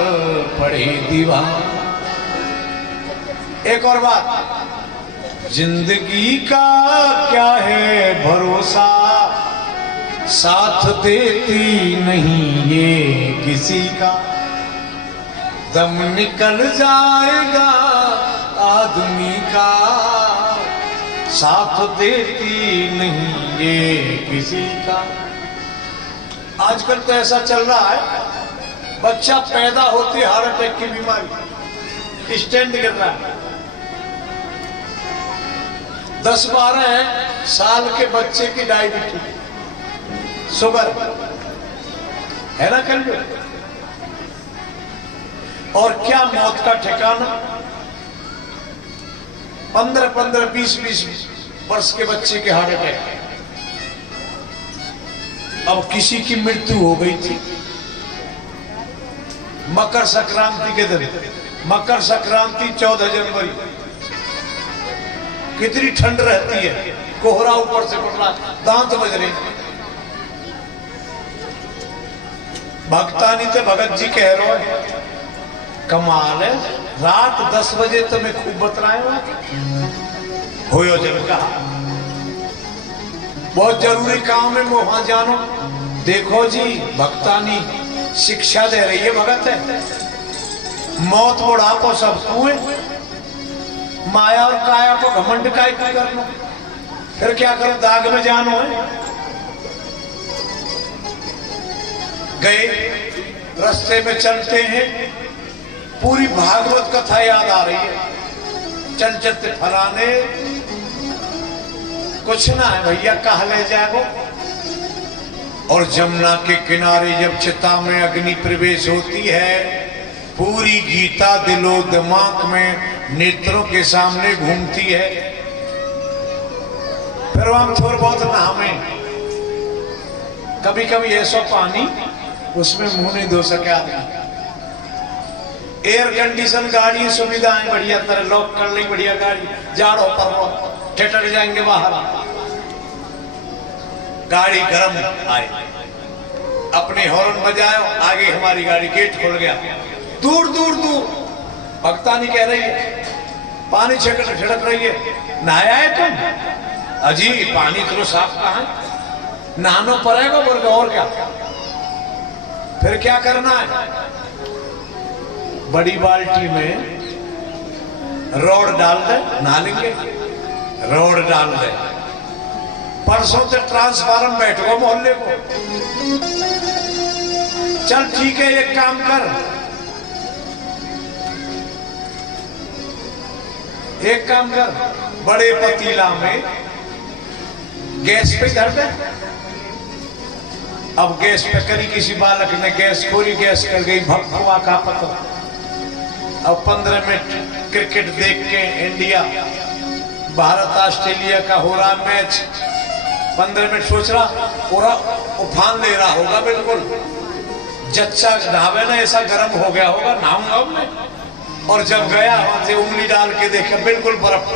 पड़े दीवाना। एक और बात, जिंदगी का क्या है भरोसा, साथ देती नहीं ये किसी का। दम निकल जाएगा आदमी का, साथ देती नहीं ये किसी का। आजकल तो ऐसा चल रहा है, बच्चा पैदा होते हार्ट अटैक की बीमारी, स्टैंड गिर रहा है। 10-12 साल के बच्चे की डायबिटीज, शुगर है ना कर लो। और क्या मौत का ठिकाना। 15-15, 20-20 वर्ष के बच्चे के हार्ट अटैक। अब किसी की मृत्यु हो गई थी मकर संक्रांति के दिन। मकर संक्रांति 14 जनवरी। कितनी ठंड रहती है, कोहरा ऊपर से पड़ रहा, दांत बज रहे। भक्तानी तो भगत जी कह रहे हो, कमाल है, रात 10 बजे तो मैं खूब बतलाए हो जन का। बहुत जरूरी काम है, वहां जानो। देखो जी, भक्तानी शिक्षा दे रही है, भगत है। मौत बुढ़ापो सब कुएं, माया और काया को घमंड का ही कर लो, फिर क्या करो, दाग में जानो है। गए रास्ते में चलते हैं, पूरी भागवत कथा याद आ रही है। चल चलते फलाने, कुछ ना है भैया, कहा ले जाओ। और जमुना के किनारे जब चिता में अग्नि प्रवेश होती है, पूरी गीता दिलो दिमाग में नेत्रों के सामने घूमती है। फिर हम थोड़ा बहुत नहावे, कभी कभी ऐसा पानी उसमें मुंह नहीं धो सके आदमी। एयर कंडीशन गाड़ी, सुविधाएं बढ़िया तरह लॉक कर ली, बढ़िया गाड़ी, जाड़ो पर ठेठर जाएंगे बाहर, गाड़ी गर्म आए, अपने हॉर्न बजाओ, आगे हमारी गाड़ी, गेट खुल गया, दूर दूर दूर। भक्तानी कह रही है, पानी छिड़क रही है, नहाया है तुम? अजी पानी तो साफ कहाँ है? नहानो पड़ेगा बोल के, और क्या। फिर क्या करना है, बड़ी बाल्टी में रोड डाल दे, नहा लेंगे। रोड डाल दे, परसों से ट्रांसफार्म बैठो मोहल्ले को। चल ठीक है, एक काम कर, एक काम कर, बड़े पतीला में गैस पे धर दे। अब गैस पे करी, किसी बालक ने गैस खोली, गैस कर गई भगवा का पता। अब 15 मिनट क्रिकेट देख के, इंडिया भारत ऑस्ट्रेलिया का हो रहा मैच, 15 मिनट सोच रहा, पूरा उफान ले रहा होगा बिल्कुल, जच्चा ढाबे ना ऐसा गर्म हो गया होगा, नहाऊंगा अब मैं। और जब गया वहां से उंगली डाल के देखा, बिल्कुल बर्फ,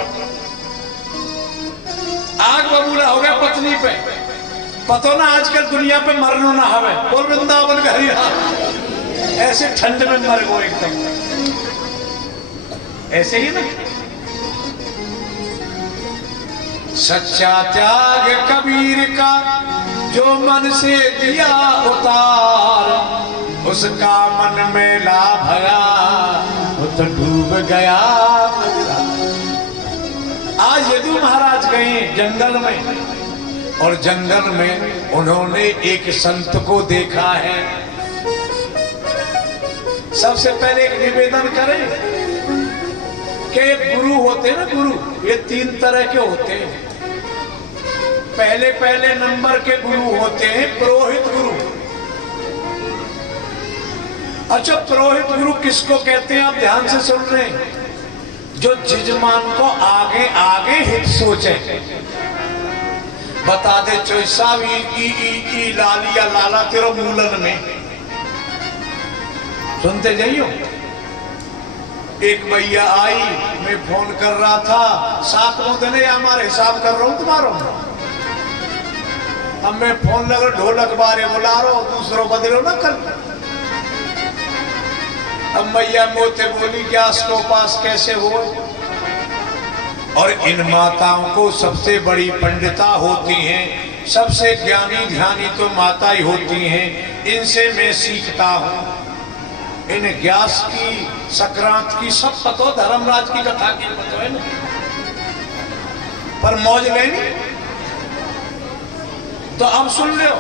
आग बबूला हो गया पत्नी पे। पतो ना आजकल दुनिया पे मरनो ना हवे, बोल वृंदावन घरी ऐसे ठंड में मर गो एकदम, ऐसे ही ना। सच्चा त्याग कबीर का जो मन से दिया उतार, उसका मन में ला भया वो तो डूब गया। आज यदु महाराज गए जंगल में, और जंगल में उन्होंने एक संत को देखा है। सबसे पहले एक निवेदन करें कि गुरु होते हैं ना, गुरु ये 3 तरह के होते हैं। पहले नंबर के गुरु होते हैं पुरोहित गुरु। अच्छा, पुरोहित गुरु किसको कहते हैं, आप ध्यान से सुन रहे हैं, जो जजमान को आगे आगे हित सोचे, बता दे चोईसा ई लालिया लाला तेरो मूलन में। सुनते जाइयो। एक भैया आई, मैं फोन कर रहा था, 7 दिन हमारे हिसाब कर रहा हूं तुम्हारा। अब मैं फोन लगा, ढोलक बारे बुला रहा हूं, दूसरों बदलो ना कल। अब मैया मोते बोली गैस को पास कैसे हो। और इन माताओं को सबसे बड़ी पंडिता होती हैं, सबसे ज्ञानी ध्यानी तो माता ही होती हैं। इनसे मैं सीखता हूं, इन ग्यास की संक्रांत की सब पतो, धर्मराज की कथा की पतो है ना, पर मौज लेनी तो अब सुन लो,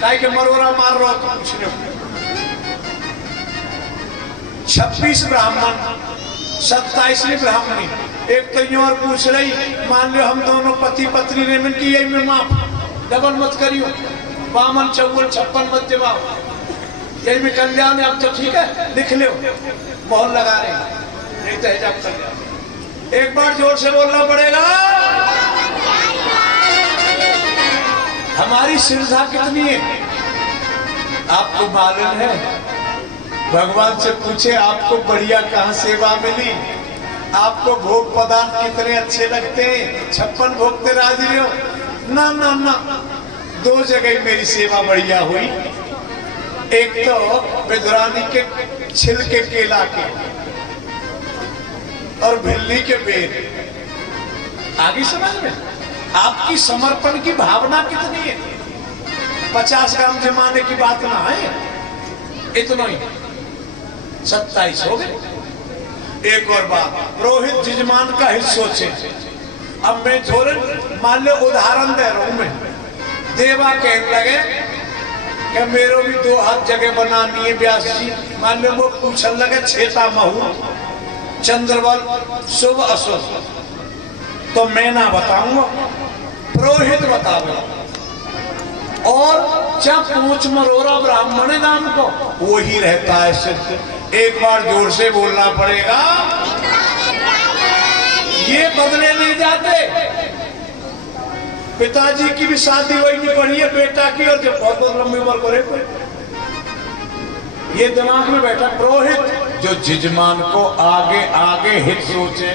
काहे के मरोरा मार रहा तो कुछ नहीं। 26 ब्राह्मण, 27वीं ब्राह्मणी। एक तो यूं और पूछ रही, मान लो हम दोनों पति पत्नी ने मिल की, यही में माफ डबल मत करियो, 52 54 56 मत जवाब, यही में कल्याण है। अब तो ठीक है, लिख लो, मोहर लगा रहे, नहीं तो हिजाब कल्याण। एक बार जोर से बोलना पड़ेगा। हमारी श्रद्धा कितनी है आपको मालूम है। भगवान से पूछे आपको बढ़िया कहाँ सेवा मिली, आपको भोग पदार्थ कितने अच्छे लगते हैं, 56 भोग ते राजी हो ना ना ना। 2 जगह मेरी सेवा बढ़िया हुई, एक तो विदुरानी के छिलके केला के और भिल्ली के बेर। आगे समझ में आपकी समर्पण की भावना कितनी है। 50 ग्राम जमाने की बात ना है, इतना ही 27 हो गए। एक और बात, पुरोहित जजमान का हित सोचे। अब मैं थोड़े मान लो उदाहरण दे रहा हूं मैं। देवा कहने लगे कि मेरे भी 2 हाथ जगह बनानी है व्यास जी। मान लो वो पूछने लगे छेता महू चंद्रबल शुभ अशुभ, तो मैं ना बताऊंगा, पुरोहित बताऊंगा। और जब पूछ मरोरा ब्राह्मण नाम को वही रहता है सिद्ध। एक बार जोर से बोलना पड़ेगा, ये बदले नहीं जाते। पिताजी की भी शादी वही नहीं पड़ी है बेटा की, और जब बहुत लंबी उम्र करे ये दिमाग में बैठा। पुरोहित जो जजमान को आगे आगे हित सोचे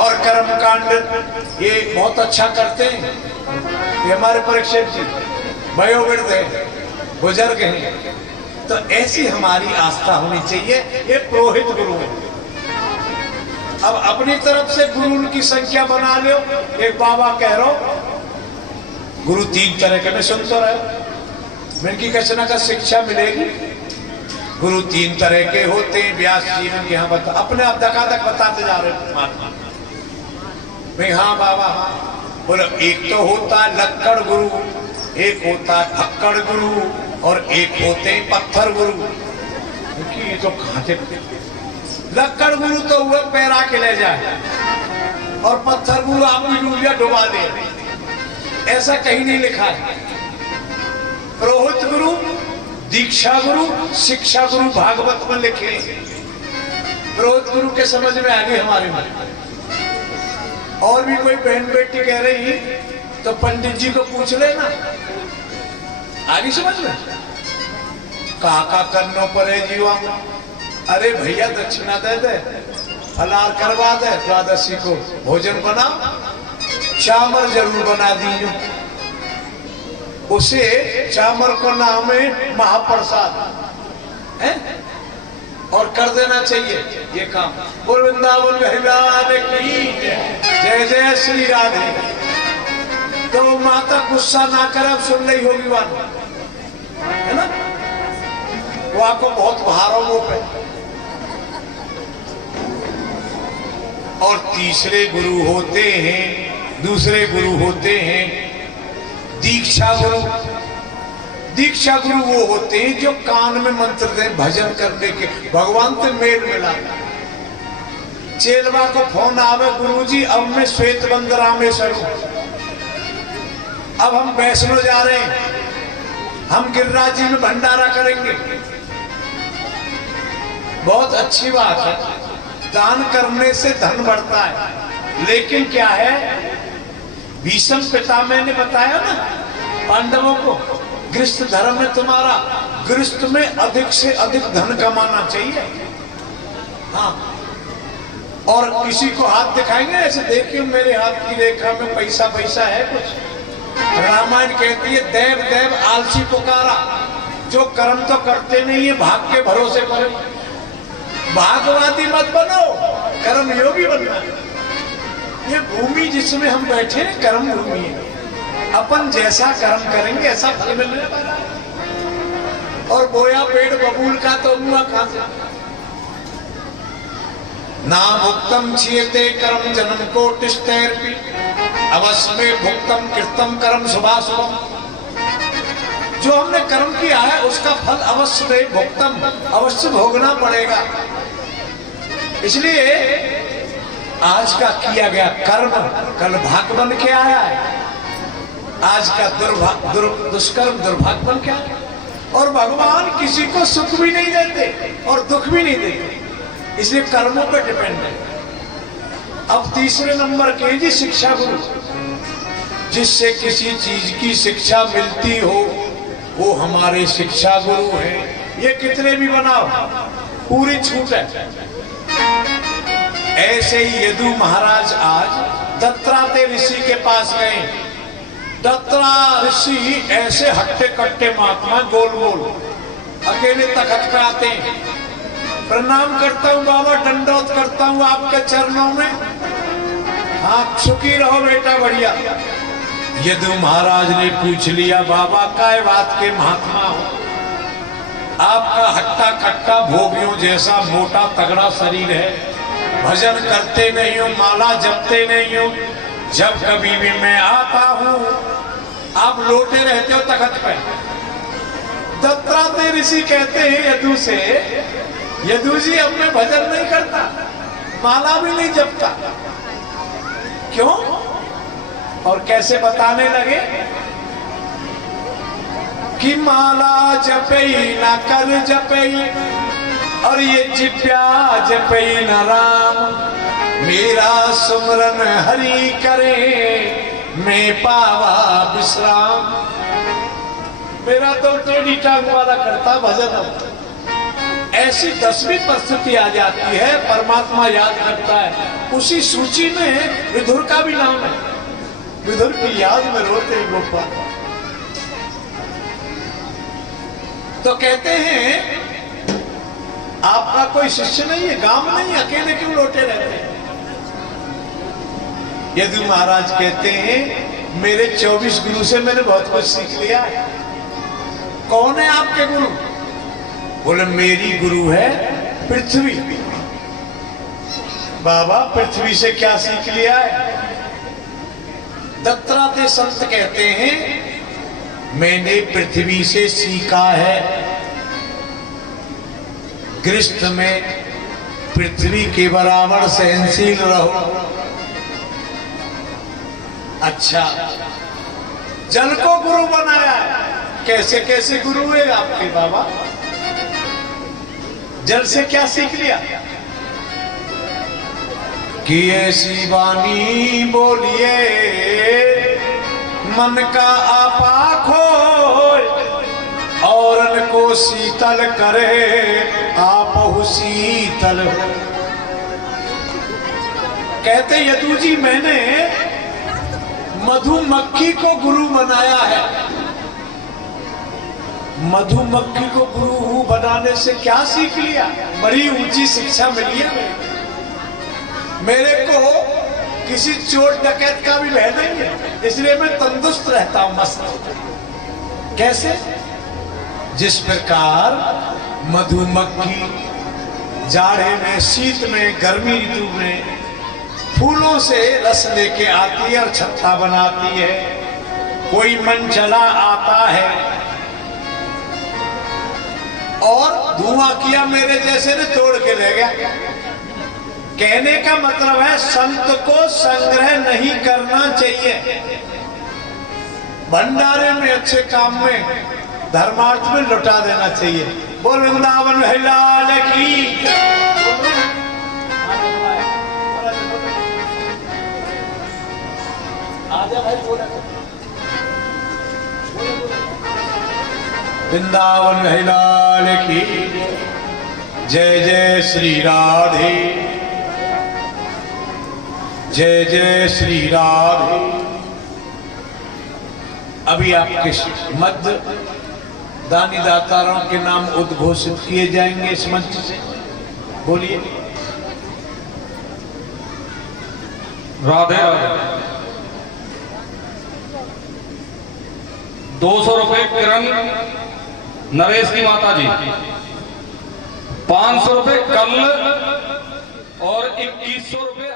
और कर्मकांड ये बहुत अच्छा करते हैं। ये हमारे परीक्षक जी वयोवृद्ध है, बुजुर्ग हैं, तो ऐसी हमारी आस्था होनी चाहिए। ये पुरोहित गुरु है। अब अपनी तरफ से गुरु की संख्या बना लो। एक बाबा कह रहा गुरु तीन तरह के, मैं सुन तो रहे, इनकी कचना का शिक्षा मिलेगी। गुरु तीन तरह के होते हैं, व्यास जी ने यहाँ बता, अपने आप धकाधक बताते जा रहे हैं महात्मा। भाई हाँ बाबा हाँ, बोलो एक तो होता है लक्कड़ गुरु, एक होता है फक्कड़ गुरु, और एक होते हैं पत्थर गुरु। क्योंकि ये तो खाते, लक्कड़ गुरु तो हुआ पैरा के ले जाए, और पत्थर गुरु आप भी डूब या डुबा दे, ऐसा कहीं नहीं लिखा है। पुरोहित गुरु, दीक्षा गुरु, शिक्षा गुरु भागवत में लिखे। पुरोहित गुरु के समझ में आ गई हमारे में। और भी कोई बहन बेटी कह रही तो पंडित जी को पूछ लेना, आगे समझ में। कहा करना पड़े जीवा, अरे भैया दक्षिणा दे दे, फलार करवा दे, द्वादशी को भोजन बना, चामर जरूर बना दीजिए, उसे चामर को नाम है महाप्रसाद है, और कर देना चाहिए ये काम। बोल वृंदावन भगवान की जय जय श्री राधे। तो माता गुस्सा ना करे, अब सुन रही होगी बात है ना, वो आपको बहुत भारो वो पे। और तीसरे गुरु होते हैं, दूसरे गुरु होते हैं दीक्षा गुरु। दीक्षा गुरु वो होते हैं जो कान में मंत्र दे, भजन करने के, भगवान से मेल मिला। चेलवा को फोन आवे, गुरुजी अब मैं श्वेत बंद रामेश्वर हूं, अब हम वैष्णो जा रहे हैं, हम गिरिराज जी में भंडारा करेंगे। बहुत अच्छी बात है, दान करने से धन बढ़ता है। लेकिन क्या है, भीष्म पितामह ने बताया ना पांडवों को, गृहस्थ धर्म में तुम्हारा, गृहस्थ में अधिक से अधिक धन कमाना चाहिए। हाँ, और किसी को हाथ दिखाएंगे ऐसे, देखिए मेरे हाथ की रेखा में पैसा पैसा है कुछ। रामायण कहती है देव देव आलसी पुकारा, जो कर्म तो करते नहीं है, भाग के भरोसे करो। भागवादी मत बनो, कर्म योगी बनना। ये भूमि जिसमें हम बैठे हैं कर्म भूमि है, अपन जैसा कर्म करेंगे ऐसा फल मिलने वाला है। और बोया पेड़ बबूल का तो हुआ खासा ना भुक्तम छियते कर्म जन्म को टिष्टैर्पि अवश्य में भुक्तम कृतम कर्म शुभाशुभम। जो हमने कर्म किया है उसका फल अवश्य में भुक्तम, अवश्य भोगना पड़ेगा। इसलिए आज का किया गया कर्म कल भाग बन के आया है, आज का दुष्कर्म दुर्भाग्य बन के आया। और भगवान किसी को सुख भी नहीं देते और दुख भी नहीं देते, इसलिए कर्मों पर डिपेंड है। अब तीसरे नंबर के जी शिक्षा गुरु, जिससे किसी चीज की शिक्षा मिलती हो वो हमारे शिक्षा गुरु हैं। ये कितने भी बनाओ पूरी छूट है। ऐसे ही यदु महाराज आज दत्तात्रेय ऋषि के पास गए। दत्तात्रेय ऋषि ऐसे हट्टे कट्टे महात्मा, गोल गोल अकेले तखत पे आते हैं। प्रणाम करता हूँ बाबा, दंडोत करता हूँ आपके चरणों में, आप सुखी रहो बेटा, बढ़िया। यदु महाराज ने पूछ लिया, बाबा काय बात के महात्मा हो, आपका हट्टा कट्टा भोगियों जैसा मोटा तगड़ा शरीर है, भजन करते नहीं हो, माला जपते नहीं हो, जब कभी भी मैं आता हूं आप लोटे रहते हो तखत पे। दत्तात्रेय ऋषि कहते हैं यदु से, यदु जी अब मैं भजन नहीं करता, माला भी नहीं जपता। क्यों और कैसे बताने लगे कि माला जपई ना कर जपई, और ये जिप्या जपई न राम, मेरा सुमरन हरि करे मैं पावा विश्राम। मेरा तो टेढ़ी टांग वाला करता भजन। ऐसी 10वीं परिस्थिति आ जाती है, परमात्मा याद करता है। उसी सूची में विदुर का भी नाम है, विदुर की याद में रोते गोपाल। तो कहते हैं आपका कोई शिष्य नहीं है, गांव नहीं, अकेले क्यों लौटे रहते हैं? यदु महाराज कहते हैं मेरे 24 गुरु से मैंने बहुत कुछ सीख लिया है। कौन है आपके गुरु? बोले मेरी गुरु है पृथ्वी। बाबा पृथ्वी से क्या सीख लिया है? दत्तात्रेय संत कहते हैं मैंने पृथ्वी से सीखा है गृहस्थ में पृथ्वी के बराबर सहनशील रहो। अच्छा, जल को गुरु बनाया है। कैसे कैसे गुरु है आपके बाबा? जल से क्या सीख लिया? कि ऐसी वाणी बोलिए मन का आपा खोल और को शीतल करे आपहु शीतल। कहते यदु जी मैंने मधुमक्खी को गुरु बनाया है। मधुमक्खी को गुरु बनाने से क्या सीख लिया? बड़ी ऊंची शिक्षा मिली है मेरे को। किसी चोर डकैत का भी भय नहीं है, इसलिए मैं तंदुरुस्त रहता हूं, मस्त। कैसे? जिस प्रकार मधुमक्खी जाड़े में, शीत में, गर्मी ऋतु में फूलों से रस लेके आती है और छत्ता बनाती है। कोई मन चला आता है और धुआं किया मेरे जैसे ने तोड़ के ले गया। कहने का मतलब है संत को संग्रह नहीं करना चाहिए। भंडारे में, अच्छे काम में, धर्मार्थ में लुटा देना चाहिए। बोल वृंदावन लाल की। वृंदावन लाल की। जय जय श्री राधे, जय जय श्री राधे। अभी आपके मध्य दानी दातारों के नाम उद्घोषित किए जाएंगे इस मंच से। बोलिए। राधे राधे। 200 रुपए किरण नरेश की माता जी, 500 रुपए कल और 2100 रुपए